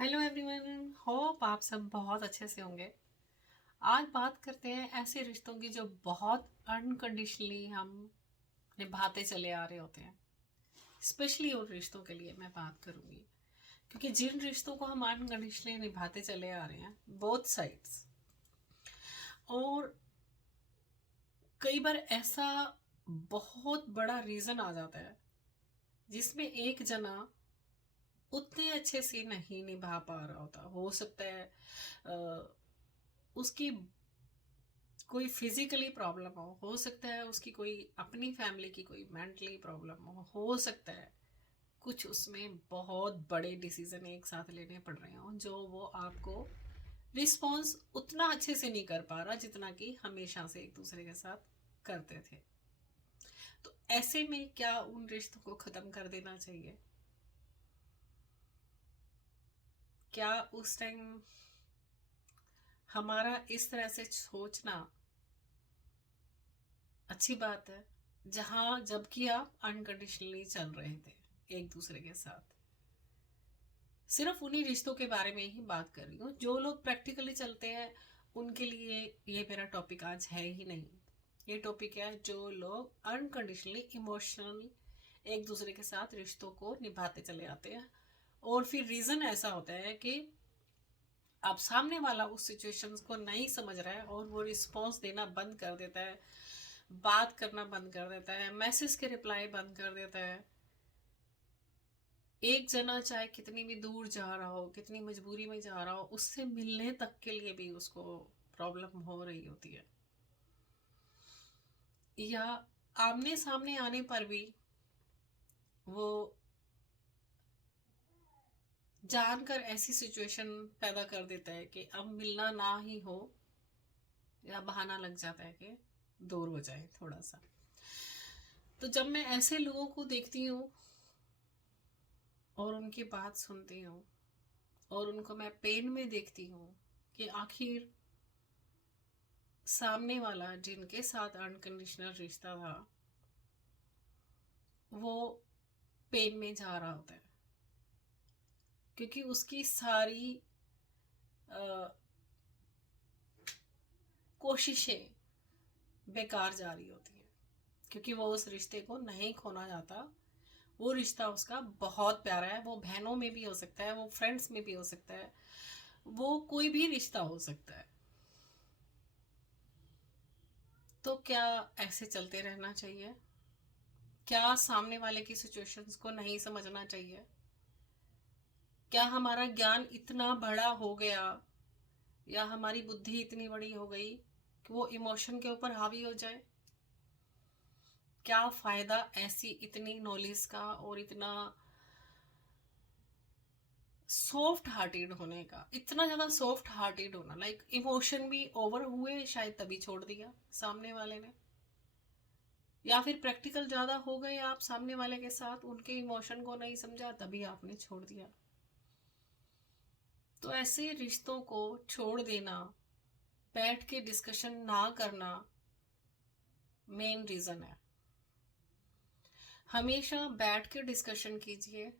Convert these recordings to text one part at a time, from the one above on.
Hello everyone, hope आप सब बहुत अच्छे से होंगे। आज बात करते हैं ऐसे रिश्तों की जो बहुत अनकंडीशनली हम निभाते चले आ रहे होते हैं। स्पेशली उन रिश्तों के लिए मैं बात करूंगी, क्योंकि जिन रिश्तों को हम अनकंडीशनली निभाते चले आ रहे हैं बोथ साइड्स, और कई बार ऐसा बहुत बड़ा रीज़न आ जाता है जिसमें एक जना उतने अच्छे से नहीं निभा पा रहा होता। हो सकता है उसकी कोई फिजिकली प्रॉब्लम हो सकता है उसकी कोई अपनी फैमिली की कोई मेंटली प्रॉब्लम हो सकता है कुछ उसमें बहुत बड़े डिसीजन एक साथ लेने पड़ रहे हों जो वो आपको रिस्पॉन्स उतना अच्छे से नहीं कर पा रहा जितना कि हमेशा से एक दूसरे के साथ करते थे। तो ऐसे में क्या उन रिश्तों को ख़त्म कर देना चाहिए? क्या उस टाइम हमारा इस तरह से सोचना अच्छी बात है, जहां जबकि आप अनकंडीशनली चल रहे थे एक दूसरे के साथ? सिर्फ उन्हीं रिश्तों के बारे में ही बात कर रही हूँ। जो लोग प्रैक्टिकली चलते हैं उनके लिए ये मेरा टॉपिक आज है ही नहीं। ये टॉपिक है जो लोग अनकंडीशनली इमोशनल एक दूसरे के साथ रिश्तों को निभाते चले आते हैं, और फिर रीज़न ऐसा होता है कि अब सामने वाला उस सिचुएशंस को नहीं समझ रहा है और वो रिस्पॉन्स देना बंद कर देता है, बात करना बंद कर देता है, मैसेज के रिप्लाई बंद कर देता है। एक जना चाहे कितनी भी दूर जा रहा हो, कितनी मजबूरी में जा रहा हो, उससे मिलने तक के लिए भी उसको प्रॉब्लम हो रही होती है, या आमने सामने आने पर भी वो जानकर ऐसी सिचुएशन पैदा कर देता है कि अब मिलना ना ही हो, या बहाना लग जाता है कि दूर हो जाए थोड़ा सा। तो जब मैं ऐसे लोगों को देखती हूँ और उनकी बात सुनती हूँ और उनको मैं पेन में देखती हूँ कि आखिर सामने वाला जिनके साथ अनकंडीशनल रिश्ता था वो पेन में जा रहा होता है, क्योंकि उसकी सारी कोशिशें बेकार जा रही होती हैं, क्योंकि वो उस रिश्ते को नहीं खोना चाहता। वो रिश्ता उसका बहुत प्यारा है, वो बहनों में भी हो सकता है, वो फ्रेंड्स में भी हो सकता है, वो कोई भी रिश्ता हो सकता है। तो क्या ऐसे चलते रहना चाहिए? क्या सामने वाले की सिचुएशंस को नहीं समझना चाहिए? क्या हमारा ज्ञान इतना बड़ा हो गया या हमारी बुद्धि इतनी बड़ी हो गई कि वो इमोशन के ऊपर हावी हो जाए? क्या फायदा ऐसी इतनी नॉलेज का और इतना सॉफ्ट हार्टेड होने का? इतना ज्यादा सॉफ्ट हार्टेड होना, लाइक इमोशन भी ओवर हुए शायद तभी छोड़ दिया सामने वाले ने, या फिर प्रैक्टिकल ज्यादा हो गए आप सामने वाले के साथ, उनके इमोशन को नहीं समझा तभी आपने छोड़ दिया। तो ऐसे रिश्तों को छोड़ देना, बैठ के डिस्कशन ना करना मेन रीजन है। हमेशा बैठ के डिस्कशन कीजिए,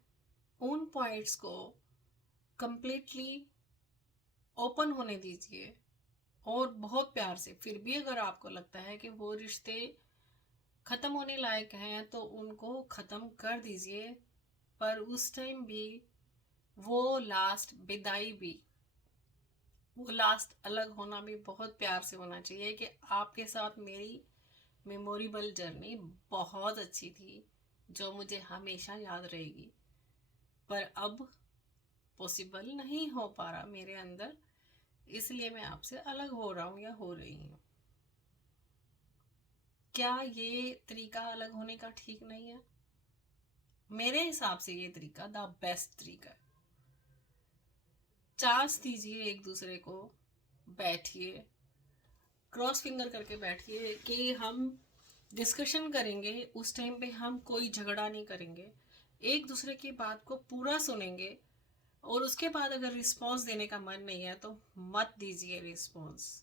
उन पॉइंट्स को कंप्लीटली ओपन होने दीजिए, और बहुत प्यार से फिर भी अगर आपको लगता है कि वो रिश्ते खत्म होने लायक हैं तो उनको खत्म कर दीजिए। पर उस टाइम भी वो लास्ट विदाई भी, वो लास्ट अलग होना भी बहुत प्यार से होना चाहिए कि आपके साथ मेरी मेमोरेबल जर्नी बहुत अच्छी थी, जो मुझे हमेशा याद रहेगी, पर अब पॉसिबल नहीं हो पा रहा मेरे अंदर, इसलिए मैं आपसे अलग हो रहा हूँ या हो रही हूँ। क्या ये तरीका अलग होने का ठीक नहीं है? मेरे हिसाब से ये तरीका द बेस्ट तरीका है। चांस दीजिए एक दूसरे को, बैठिए, क्रॉस फिंगर करके बैठिए कि हम डिस्कशन करेंगे। उस टाइम पे हम कोई झगड़ा नहीं करेंगे, एक दूसरे की बात को पूरा सुनेंगे, और उसके बाद अगर रिस्पॉन्स देने का मन नहीं है तो मत दीजिए रिस्पॉन्स।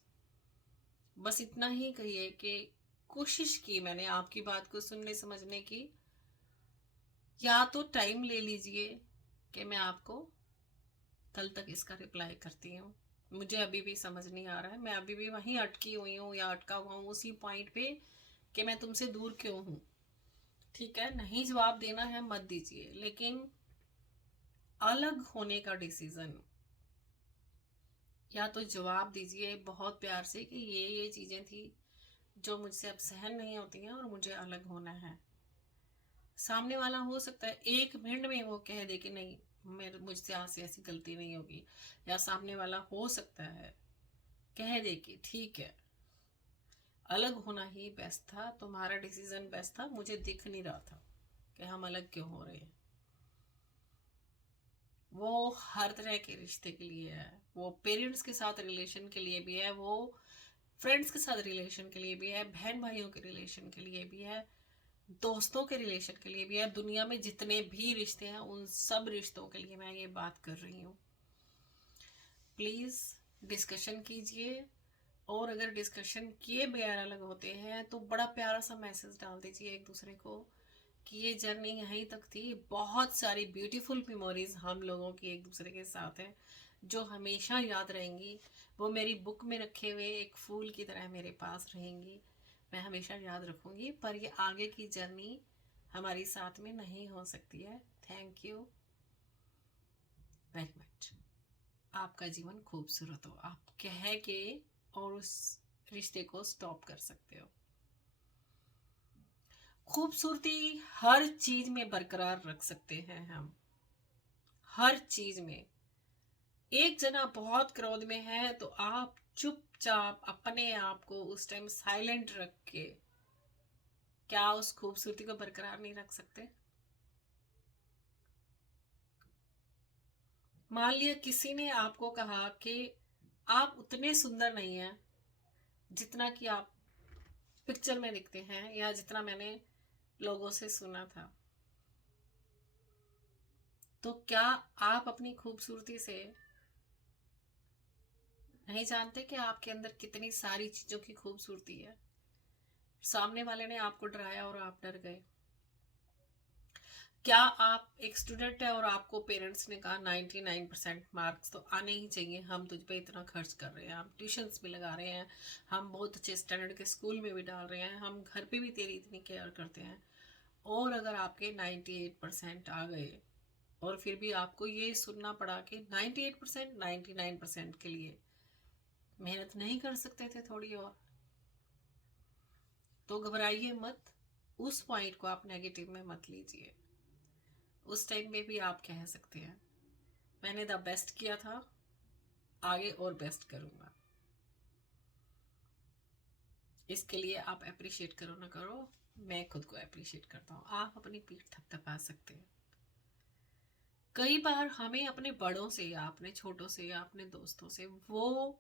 बस इतना ही कहिए कि कोशिश की मैंने आपकी बात को सुनने समझने की, या तो टाइम ले लीजिए कि मैं आपको कल तक इसका रिप्लाई करती हूँ। मुझे अभी भी समझ नहीं आ रहा है, मैं अभी भी वहीं अटकी हुई हूँ या अटका हुआ हूँ उसी पॉइंट पे कि मैं तुमसे दूर क्यों हूँ। ठीक है, नहीं जवाब देना है मत दीजिए, लेकिन अलग होने का डिसीजन या तो जवाब दीजिए बहुत प्यार से कि ये चीजें थी जो मुझसे अब सहन नहीं होती हैं और मुझे अलग होना है। सामने वाला हो सकता है 1 मिनट में वो कह दे कि नहीं, मेरे मुझसे आज से ऐसी गलती नहीं होगी, या सामने वाला हो सकता है कह दे कि ठीक है अलग होना ही बेस्ट था, तुम्हारा डिसीजन बेस्ट था, मुझे दिख नहीं रहा था कि हम अलग क्यों हो रहे हैं। वो हर तरह के रिश्ते के लिए है, वो पेरेंट्स के साथ रिलेशन के लिए भी है, वो फ्रेंड्स के साथ रिलेशन के लिए भी है, बहन भाइयों के रिलेशन के लिए भी है, दोस्तों के रिलेशन के लिए भी है। दुनिया में जितने भी रिश्ते हैं उन सब रिश्तों के लिए मैं ये बात कर रही हूँ। प्लीज़ डिस्कशन कीजिए, और अगर डिस्कशन किए बगैर अलग होते हैं तो बड़ा प्यारा सा मैसेज डाल दीजिए एक दूसरे को कि ये जर्नी यहीं तक थी। बहुत सारी ब्यूटीफुल मेमोरीज हम लोगों की एक दूसरे के साथ है जो हमेशा याद रहेंगी। वो मेरी बुक में रखे हुए एक फूल की तरह मेरे पास रहेंगी, मैं हमेशा याद रखूंगी। पर ये आगे की जर्नी हमारी साथ में नहीं हो सकती है। Thank you very much. आपका जीवन खूबसूरत हो, आप कह के और उस रिश्ते को स्टॉप कर सकते हो। खूबसूरती हर चीज में बरकरार रख सकते हैं हम, हर चीज में। एक जना बहुत क्रोध में है तो आप चुपचाप अपने आप को उस टाइम साइलेंट रख के क्या उस खूबसूरती को बरकरार नहीं रख सकते? मान लिया किसी ने आपको कहा कि आप उतने सुंदर नहीं हैं जितना कि आप पिक्चर में दिखते हैं, या जितना मैंने लोगों से सुना था, तो क्या आप अपनी खूबसूरती से नहीं जानते कि आपके अंदर कितनी सारी चीजों की खूबसूरती है? सामने वाले ने आपको डराया और आप डर गए। क्या आप एक स्टूडेंट है और आपको पेरेंट्स ने कहा 99% मार्क्स तो आने ही चाहिए, हम तुझ पे इतना खर्च कर रहे हैं, हम ट्यूशन्स भी लगा रहे हैं, हम बहुत अच्छे स्टैंडर्ड के स्कूल में भी डाल रहे हैं, हम घर पे भी तेरी इतनी केयर करते हैं, और अगर आपके 98% आ गए और फिर भी आपको ये सुनना पड़ा कि 98% 99% के लिए मेहनत नहीं कर सकते थे थोड़ी और, तो घबराइए मत। उस पॉइंट को आप नेगेटिव में मत लीजिए। उस टाइम में भी आप कह सकते हैं मैंने द बेस्ट किया था, आगे और बेस्ट करूंगा। इसके लिए आप अप्रिशिएट करो ना करो, मैं खुद को अप्रिशिएट करता हूँ। आप अपनी पीठ थपथपा सकते हैं। कई बार हमें अपने बड़ों से या अपने छोटों से या अपने दोस्तों से वो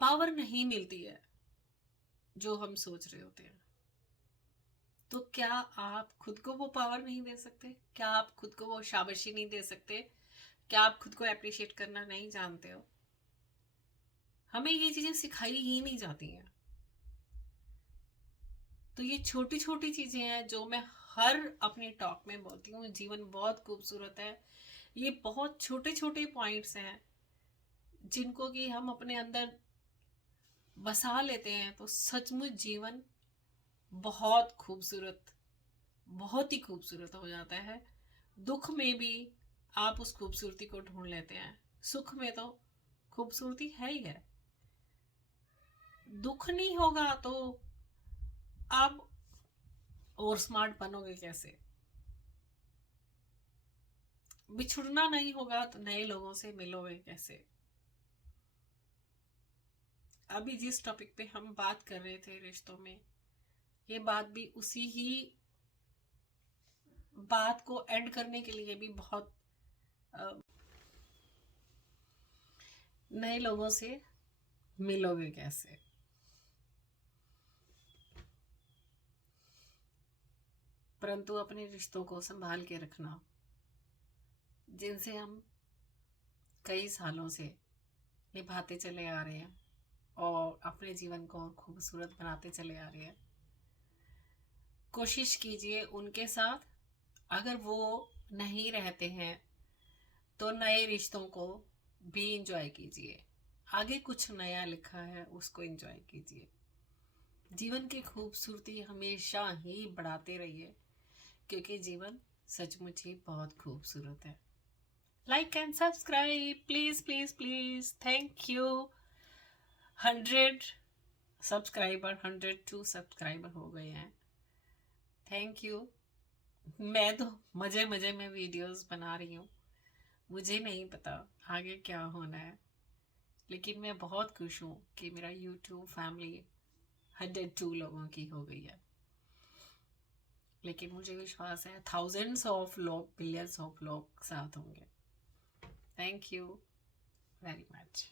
पावर नहीं मिलती है जो हम सोच रहे होते हैं। तो क्या आप खुद को वो पावर नहीं दे सकते? क्या आप खुद को वो शाबाशी नहीं दे सकते? क्या आप खुद को अप्रिशिएट करना नहीं जानते हो? हमें ये चीजें सिखाई ही नहीं जाती हैं। तो ये छोटी छोटी चीजें हैं जो मैं हर अपने टॉक में बोलती हूँ। जीवन बहुत खूबसूरत है, ये बहुत छोटे छोटे पॉइंट्स हैं जिनको कि हम अपने अंदर बसा लेते हैं तो सचमुच जीवन बहुत खूबसूरत, बहुत ही खूबसूरत हो जाता है। दुख में भी आप उस खूबसूरती को ढूंढ लेते हैं, सुख में तो खूबसूरती है ही है। दुख नहीं होगा तो आप और स्मार्ट बनोगे कैसे? बिछुड़ना नहीं होगा तो नए लोगों से मिलोगे कैसे? अभी जिस टॉपिक पे हम बात कर रहे थे रिश्तों में, ये बात भी उसी ही बात को एंड करने के लिए भी बहुत नए लोगों से मिलोगे कैसे? परंतु अपने रिश्तों को संभाल के रखना, जिनसे हम कई सालों से निभाते चले आ रहे हैं और अपने जीवन को खूबसूरत बनाते चले आ रहे हैं। कोशिश कीजिए उनके साथ, अगर वो नहीं रहते हैं तो नए रिश्तों को भी इंजॉय कीजिए। आगे कुछ नया लिखा है उसको एंजॉय कीजिए। जीवन की खूबसूरती हमेशा ही बढ़ाते रहिए, क्योंकि जीवन सचमुच ही बहुत खूबसूरत है। Like and subscribe please please please. Thank you. 100 subscriber, 102 subscriber हो गए हैं। Thank you. मैं तो मजे मजे में वीडियोस बना रही हूँ, मुझे नहीं पता आगे क्या होना है, लेकिन मैं बहुत खुश हूँ कि मेरा यूट्यूब फैमिली 102 लोगों की हो गई है। लेकिन मुझे विश्वास है थाउजेंड्स ऑफ लोग, बिलियंस ऑफ लोग साथ होंगे। Thank you very much.